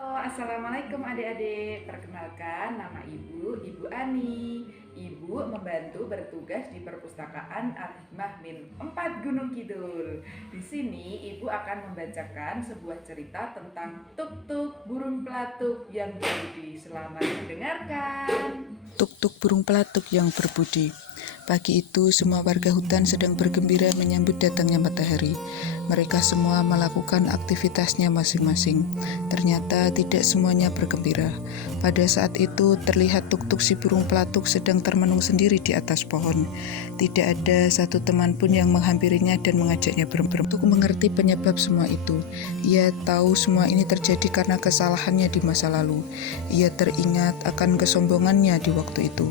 Halo, assalamualaikum adik-adik. Perkenalkan, nama Ibu Ani. Ibu membantu bertugas di perpustakaan Al-Hikmah Min 4 Gunung Kidul. Di sini Ibu akan membacakan sebuah cerita tentang tuk-tuk burung pelatuk yang berbudi. Selamat mendengarkan. Tuk-tuk burung pelatuk yang berbudi. Pagi itu, semua warga hutan sedang bergembira menyambut datangnya matahari. Mereka semua melakukan aktivitasnya masing-masing. Ternyata tidak semuanya bergembira. Pada saat itu, terlihat tuk-tuk si burung pelatuk sedang termenung sendiri di atas pohon. Tidak ada satu teman pun yang menghampirinya dan mengajaknya bermain. Tuk mengerti penyebab semua itu. Ia tahu semua ini terjadi karena kesalahannya di masa lalu. Ia teringat akan kesombongannya di waktu itu,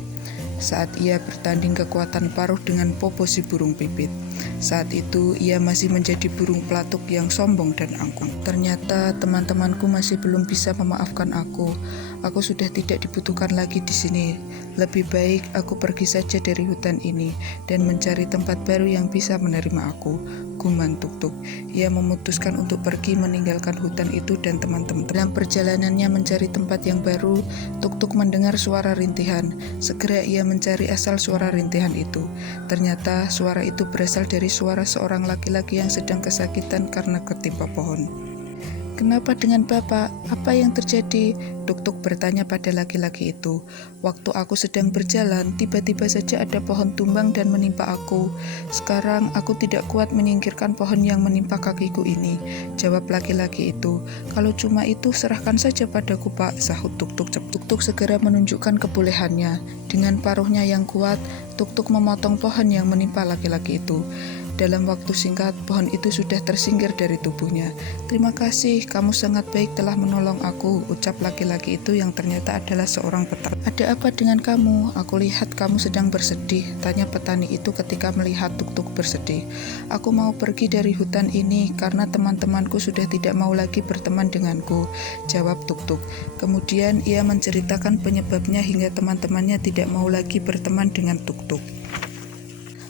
saat ia bertanding kekuatan paruh dengan Popo si burung pipit. Saat itu ia masih menjadi burung pelatuk yang sombong dan angkuh. Ternyata teman-temanku masih belum bisa memaafkan aku. Aku sudah tidak dibutuhkan lagi di sini. Lebih baik aku pergi saja dari hutan ini dan mencari tempat baru yang bisa menerima aku, gumam tuk-tuk. Ia memutuskan untuk pergi meninggalkan hutan itu dan teman-teman. Dalam perjalanannya mencari tempat yang baru, tuk-tuk mendengar suara rintihan. Segera ia mencari asal suara rintihan itu. Ternyata suara itu berasal dari suara seorang laki-laki yang sedang kesakitan karena ketimpa pohon. "Kenapa dengan Bapak? Apa yang terjadi?" Tuk-tuk bertanya pada laki-laki itu. "Waktu aku sedang berjalan, tiba-tiba saja ada pohon tumbang dan menimpa aku. Sekarang aku tidak kuat menyingkirkan pohon yang menimpa kakiku ini," jawab laki-laki itu. "Kalau cuma itu, serahkan saja padaku, Pak," sahut Tuk-tuk. Tuk-tuk segera menunjukkan kebolehannya. Dengan paruhnya yang kuat, Tuk-tuk memotong pohon yang menimpa laki-laki itu. Dalam waktu singkat, pohon itu sudah tersingkir dari tubuhnya. "Terima kasih, kamu sangat baik telah menolong aku," ucap laki-laki itu yang ternyata adalah seorang petani. "Ada apa dengan kamu? Aku lihat kamu sedang bersedih," tanya petani itu ketika melihat Tuk-tuk bersedih. "Aku mau pergi dari hutan ini karena teman-temanku sudah tidak mau lagi berteman denganku," jawab Tuk-tuk. Kemudian ia menceritakan penyebabnya hingga teman-temannya tidak mau lagi berteman dengan Tuk-tuk.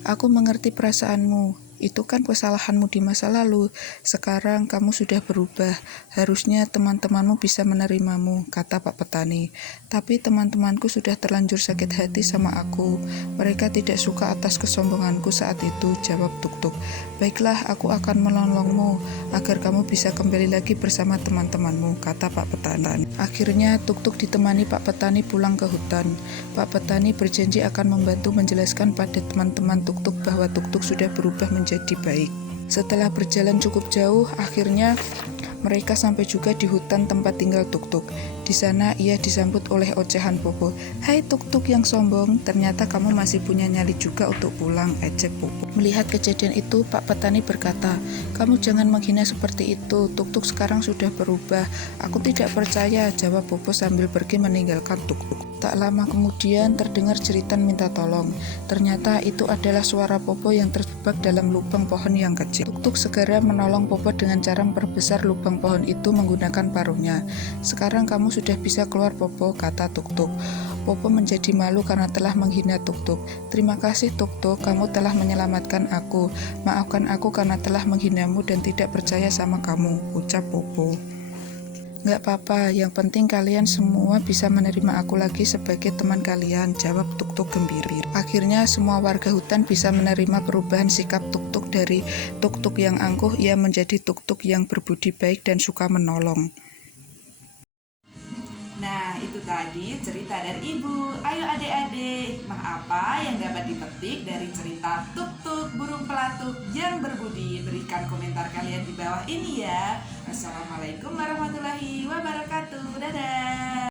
"Aku mengerti perasaanmu. Itu kan kesalahanmu di masa lalu. Sekarang kamu sudah berubah. Harusnya teman-temanmu bisa menerimamu," kata Pak Petani. "Tapi teman-temanku sudah terlanjur sakit hati sama aku. Mereka tidak suka atas kesombonganku saat itu," jawab Tuk-tuk. "Baiklah, aku akan menolongmu agar kamu bisa kembali lagi bersama teman-temanmu," kata Pak Petani. Akhirnya Tuk-tuk ditemani Pak Petani pulang ke hutan. Pak Petani berjanji akan membantu menjelaskan pada teman-teman Tuk-tuk bahwa Tuk-tuk sudah berubah menjadi baik. Setelah berjalan cukup jauh, akhirnya mereka sampai juga di hutan tempat tinggal Tuk-tuk. Di sana ia disambut oleh ocehan Popo. "Hai Tuk-tuk yang sombong, ternyata kamu masih punya nyali juga untuk pulang," ejek Popo. Melihat kejadian itu, Pak Petani berkata, "Kamu jangan menghina seperti itu. Tuk-tuk sekarang sudah berubah." "Aku tidak percaya," jawab Popo sambil pergi meninggalkan Tuk-tuk. Tak lama kemudian terdengar jeritan minta tolong. Ternyata itu adalah suara Popo yang terjebak dalam lubang pohon yang kecil. Tuk-tuk segera menolong Popo dengan cara memperbesar lubang pohon itu menggunakan paruhnya. "Sekarang kamu sudah bisa keluar, Popo," kata Tuk-tuk. Popo menjadi malu karena telah menghina Tuk-tuk. "Terima kasih Tuk-tuk, kamu telah menyelamatkan aku. Maafkan aku karena telah menghinamu dan tidak percaya sama kamu," ucap Popo. "Nggak apa-apa, yang penting kalian semua bisa menerima aku lagi sebagai teman kalian," jawab Tuk-tuk gembira. Akhirnya semua warga hutan bisa menerima perubahan sikap Tuk-tuk. Dari Tuk-tuk yang angkuh, ia menjadi Tuk-tuk yang berbudi baik dan suka menolong. Nah, itu tadi cerita dari Ibu. Ayo adik-adik, hikmah apa yang dapat dipetik dari cerita tuk-tuk burung pelatuk yang berbudi? Berikan komentar kalian di bawah ini ya. Wassalamualaikum warahmatullahi wabarakatuh. Dadah.